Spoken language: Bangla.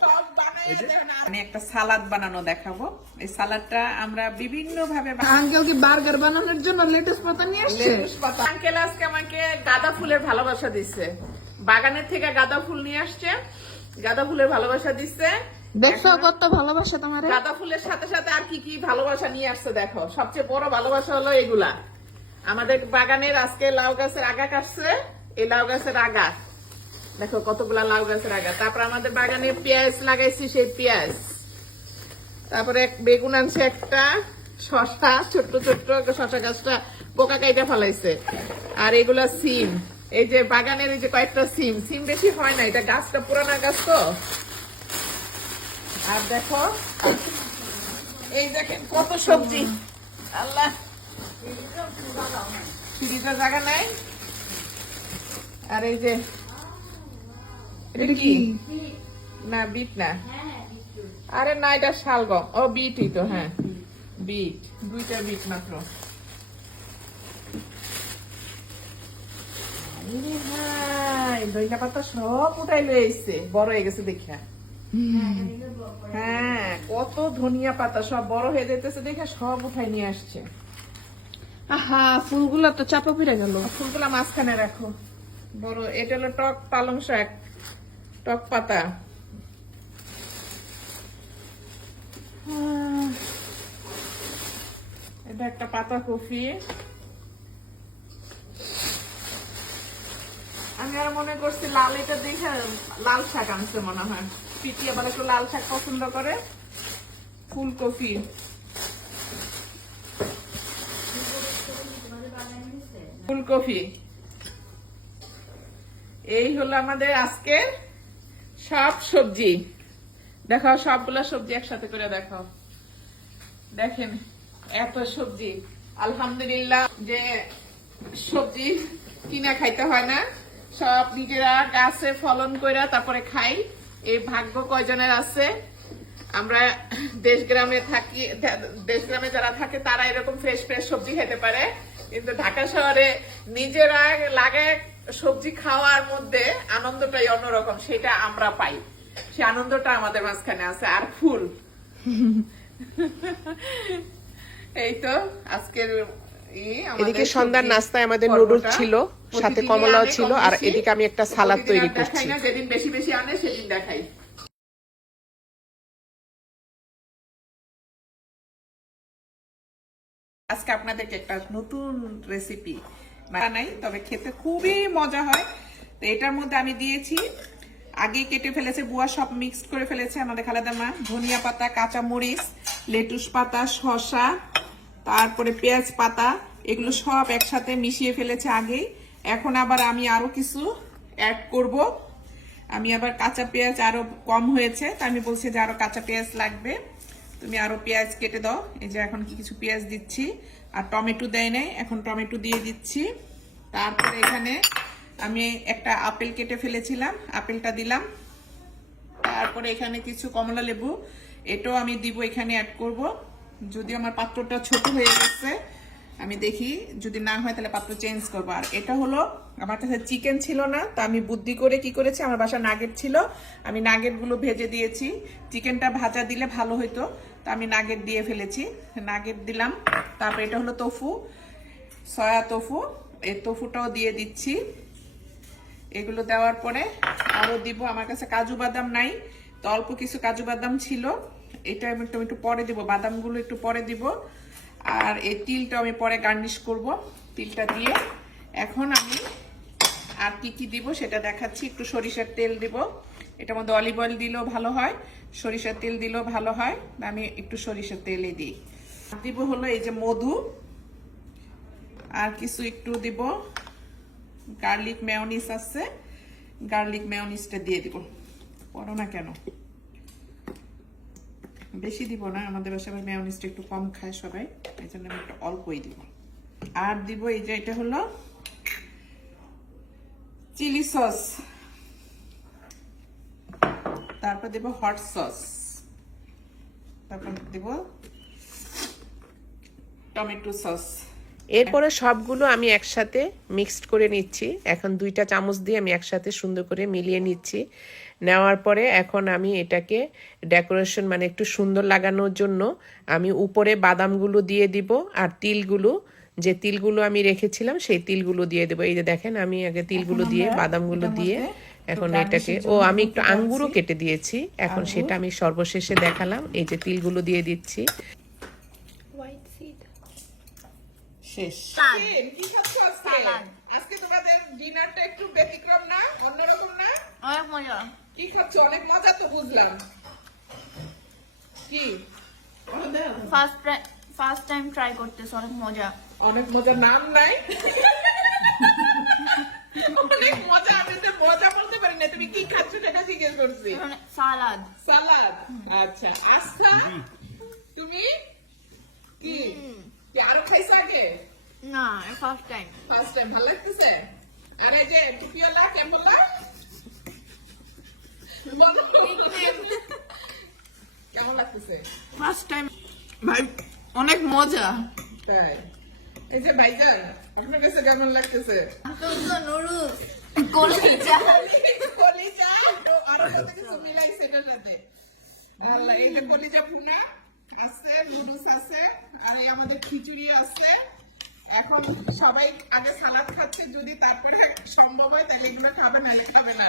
সব আমি একটা সালাদ বানানো দেখাবো। এই সালাদটা আমরা বিভিন্ন ভাবে আঙ্কেল কি বার্গার বানানোর জন্য পাতা নিয়ে আসছে? আঙ্কেল আজকে আমাকে গাঁদা ফুলের ভালোবাসা দিচ্ছে বাগানের থেকে গাঁদা ফুল নিয়ে আসছে। গাঁদা ফুলের ভালোবাসা দিচ্ছে দেখছ কত ভালোবাসা তোমার? গাঁদা ফুলের সাথে সাথে আর কি কি ভালোবাসা নিয়ে আসছে দেখো। সবচেয়ে বড় ভালোবাসা হলো এগুলা। আমাদের বাগানের আজকে লাউ গাছের আগা কাটছে। এই লাউ গাছের আগা দেখো, কতগুলা লাউ গাছের আগা। তারপর আমাদের বাগানে পেঁয়াজ লাগাইছি সেই পেঁয়াজ। তারপরে এক বেগুন আনছে একটা শশা ছোট্ট ছোট্ট শশা গাছটা পোকা কাইটা ফেলাইছে। আর এগুলা সিম। এই যে বাগানের এই যে কয়েকটা সিম সিম বেশি হয় না, এটা গাছটা পুরানা গাছ তো। আর দেখো, এই দেখেন কত সবজি। আল্লাহ জায়গা নাই। আর এই যে এটা কি? না বিট না। আরে না এটা শালগম। ও বিটই তো হ্যাঁ। বিট দুইটা বিট মাত্র। দইটা পাতা সব উঠাই লয়ে বড় হয়ে গেছে দেখা। হ্যাঁ কত ধনিয়া পাতা সব বড় হয়ে যেতেছে দেখে সব উঠাই নিয়ে আসছে। আহা ফুলগুলো তো চাপা গেল। ফুলগুলা মাঝখানে রাখো। বড় এটা হলো টক পালং শাক। টক পাতা। এটা একটা পাতা কফি। আমি আর মনে করছি লাল এটা দেখে লাল শাক আনছে মনে হয়। পিটি আবার একটু লাল শাক পছন্দ করে। ফুলকপি ফুলকপি এই হলো আমাদের আজকের সব সবজি। দেখাও সবগুলা সবজি একসাথে করে দেখাও। দেখেন, এত সবজি। আলহামদুলিল্লাহ যে সবজি কিনা খাইতে হয় না, সব নিজেরা গাছে ফলন কইরা তারপরে খাই। এই ভাগ্য কয়জনের আছে? আমরা দেশ গ্রামে থাকি দেশ গ্রামে যারা থাকে তারা এরকম ফ্রেশ ফ্রেশ সবজি খেতে পারে। কিন্তু ঢাকা শহরে নিজেরা লাগায় সবজি খাওয়ার মধ্যে আনন্দটাই অন্যরকম সেটা আমরা পাই। সে আনন্দটা আমাদের মাঝখানে আছে আর ফুল। এই তো আজকের এদিকে সন্ধ্যার নাস্তায় আমাদের। ছিল সাথে কমলাও ছিল আর এদিকে আমি একটা সালাদ তৈরি করছি। যেদিন বেশি বেশি আনে সেদিন দেখাই। আজকে আপনাদেরকে একটা নতুন রেসিপি বানাই তবে খেতে খুবই মজা হয়। তো এটার মধ্যে আমি দিয়েছি। আগে কেটে ফেলেছে, বুয়া সব মিক্সড করে ফেলেছে আমাদের খালেদা মা। ধনিয়া পাতা, কাঁচা মরিচ, লেটুস পাতা, শসা, তারপরে পেঁয়াজ পাতা, এগুলো সব একসাথে মিশিয়ে ফেলেছে আগেই। এখন আবার আমি আরও কিছু অ্যাড করব। আমি আবার কাঁচা পেঁয়াজ আরও কম হয়েছে তাই আমি বলছি যে আরও কাঁচা পেঁয়াজ লাগবে। তুমি আরও পেঁয়াজ কেটে দাও। এই যে এখন কি কিছু পেঁয়াজ দিচ্ছি। আর টমেটো দেয় নাই, এখন টমেটো দিয়ে দিচ্ছি। তারপরে এখানে আমি একটা আপেল কেটে ফেলেছিলাম, আপেলটা দিলাম। তারপরে এখানে কিছু কমলা লেবু, এটাও আমি দিব এখানে অ্যাড করব। যদি আমার পাত্রটা ছোট হয়ে গেছে, আমি দেখি, যদি না হয় তাহলে পাত্র চেঞ্জ করব। আর এটা হলো, আমার কাছে চিকেন ছিল না, তা আমি বুদ্ধি করে কি করেছি, আমার বাসা নাগেট ছিল। আমি নাগেটগুলো ভেজে দিয়েছি। চিকেনটা ভাজা দিলে ভালো হতো তা আমি নাগেট দিয়ে ফেলেছি। নাগেট দিলাম। তারপর এটা হলো তোফু সয়া তোফু এই তোফুটাও দিয়ে দিচ্ছি। এগুলো দেওয়ার পরে আরও দিব। আমার কাছে কাজু বাদাম নাই, তো অল্প কিছু কাজু বাদাম ছিল। এটা আমি একটু একটু পরে দিব। বাদামগুলো একটু পরে দিব। আর এই তিলটা আমি পরে গার্নিশ করব, তিলটা দিয়ে। এখন আমি আর কি কি দিব সেটা দেখাচ্ছি। একটু সরিষার তেল দিব। এটার মধ্যে অলিভ অয়েল দিলেও ভালো হয়, সরিষার তেল দিলেও ভালো হয়, আমি একটু সরিষার তেলই দিই। দিব হলো এই যে মধু, আর কিছু একটু দিব গার্লিক মেয়নিস আছে গার্লিক মেয়নিসটা দিয়ে দিব। পড়ো না কেন? বেশি দিব না, আমাদের বাসায় মেয়নিসটা একটু কম খায় সবাই, এই জন্য আমি একটু অল্পই দিব। আর দিব এই যে এটা হলো চিলি সস। তারপর দেব হট সস তারপর দেব টমেটো সস এরপরে সবগুলো আমি একসাথে মিক্সড করে নিচ্ছি। এখন দুইটা চামচ দিয়ে আমি একসাথে সুন্দর করে মিলিয়ে নিচ্ছি। নেওয়ার পরে এখন আমি এটাকে ডেকোরেশন মানে একটু সুন্দর লাগানোর জন্য আমি উপরে বাদামগুলো দিয়ে দিব আর তিলগুলো যে তিলগুলো আমি রেখেছিলাম সেই তিলগুলো দিয়ে দেবো। এই যে দেখেন আমি আগে তিলগুলো দিয়ে বাদামগুলো দিয়ে এখন এটাকে ও আমি একটু আঙ্গুরও কেটে দিয়েছি। এখন সেটা আমি সর্বশেষে দেখালাম। এই যে তিলগুলো দিয়ে দিচ্ছি। শেষ। আজকে? আজকে তোমাদের ডিনারটা একটু ব্যতিক্রম না? অন্যরকম না? অনেক মজা। কি খাচ্ছ? অনেক মজা তো বুঝলাম। কি? ফার্স্ট ফার্স্ট টাইম ট্রাই করতেছে অনেক মজা। অনেক মজা নাম নাই? অনেক মজা আমি মজা না তুমি কি খাচ্ছ সেটা জিজ্ঞেস করছি। সালাদ। সালাদ? আচ্ছা আস্থা? তুমি? কি? কি আরও খাইছ আগে? না ফার্স্ট টাইম ফার্স্ট টাইম ভালো লাগতেছে? আর এই যে টুপিওয়ালা কেমন কেমন লাগতেছে? ফার্স্ট টাইম ভাই অনেক মজা। তাই। এই যে ভাইজান আপনার কাছে কেমন লাগতেছে? নুডলস কলিজা। কলিজা? তো আরও কত কিছু মিলাইছে এটার সাথে। আল্লাহ, এই যে কলিজা ভুনা আছে নুডলস আছে আর এই আমাদের খিচুড়ি আছে। এখন সবাই আগে সালাদ খাচ্ছে যদি তারপরে সম্ভব হয় তাহলে এগুলো খাবে না খাবে না।